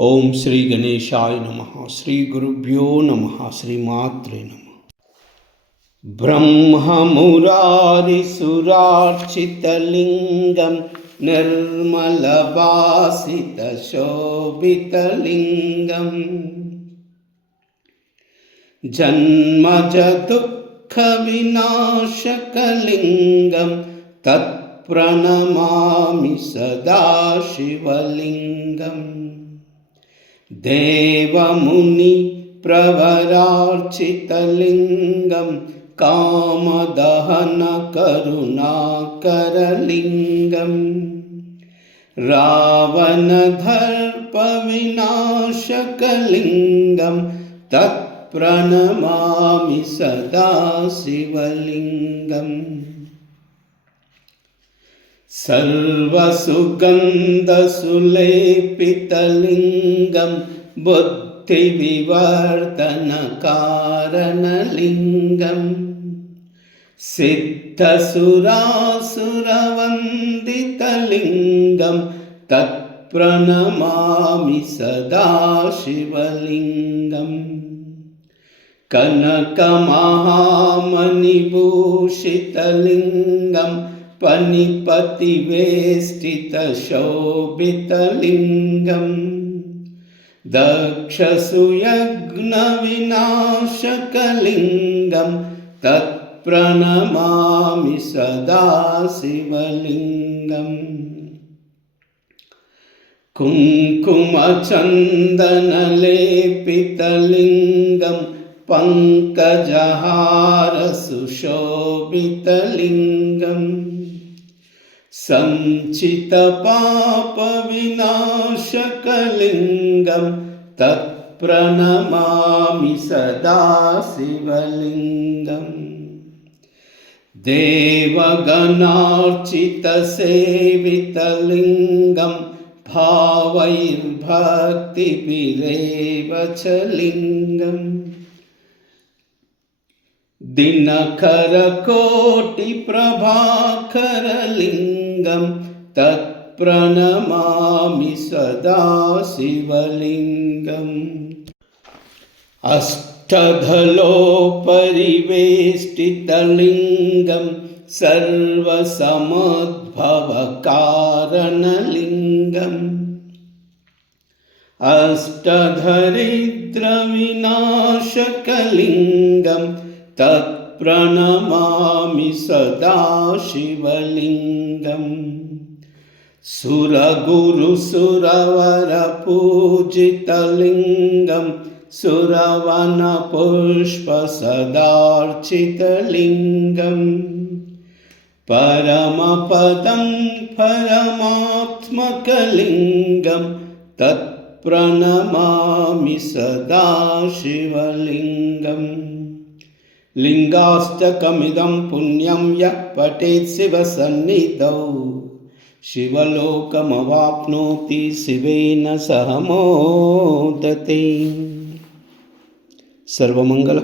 ओम श्री गणेशाय नमः। श्री गुरुभ्यो नमः। श्रीमात्रे नमः। ब्रह्ममुरारिसुरार्चितलिङ्गं निर्मलभासितशोभितलिङ्गं जन्मजदुःखविनाशकलिङ्गं तत्प्रणमामि सदा शिवलिङ्गम्। देवमुनि प्रवरार्चितलिङ्गं कामदहन करुणाकरलिङ्गं रावणदर्पविनाशकलिङ्गं तत्प्रणमामि सदा शिवलिङ्गम्। सर्वसुगन्धसुलेपितलिङ्गं बुद्धिविवर्धनकारणलिङ्गं सिद्धसुरासुरवन्दितलिङ्गं तत्प्रणमामि सदा शिवलिङ्गम्। कनकमहामणिभूषितलिङ्गं पनिपतिवेष्टितशोभितलिङ्गं दक्षसुयज्ञविनाशकलिङ्गं तत्प्रणमामि सदा शिवलिङ्गम्। कुङ्कुमचन्दनलेपितलिङ्गं पङ्कजहारसुशोभितलिङ्गं सञ्चितपापविनाशकलिङ्गं तत्प्रणमामि सदा शिवलिङ्गम्। देवगणार्चितसेवितलिङ्गं भावैर्भक्तिभिरेव च लिङ्गम् दिनकरकोटिप्रभाकरलिङ्गं तत्प्रणमामि सदा शिवलिङ्गम्। अष्टदलोपरिवेष्टितलिङ्गं सर्वसमुद्भवकारणलिङ्गं अष्टधरिद्रविनाशकलिङ्गं तत्प्रणमामि सदा शिवलिङ्गम्। सुरगुरुसुरवरपूजितलिङ्गं सुरवनपुष्पसदार्चितलिङ्गं परमपदं परमात्मकलिङ्गं तत्प्रणमामि सदा शिवलिङ्गम्। लिङ्गाष्टकमिदं पुण्यं यः पठेत् शिवसन्निधौ शिवलोकमवाप्नोति शिवेन सह मोदते। सर्वमङ्गल।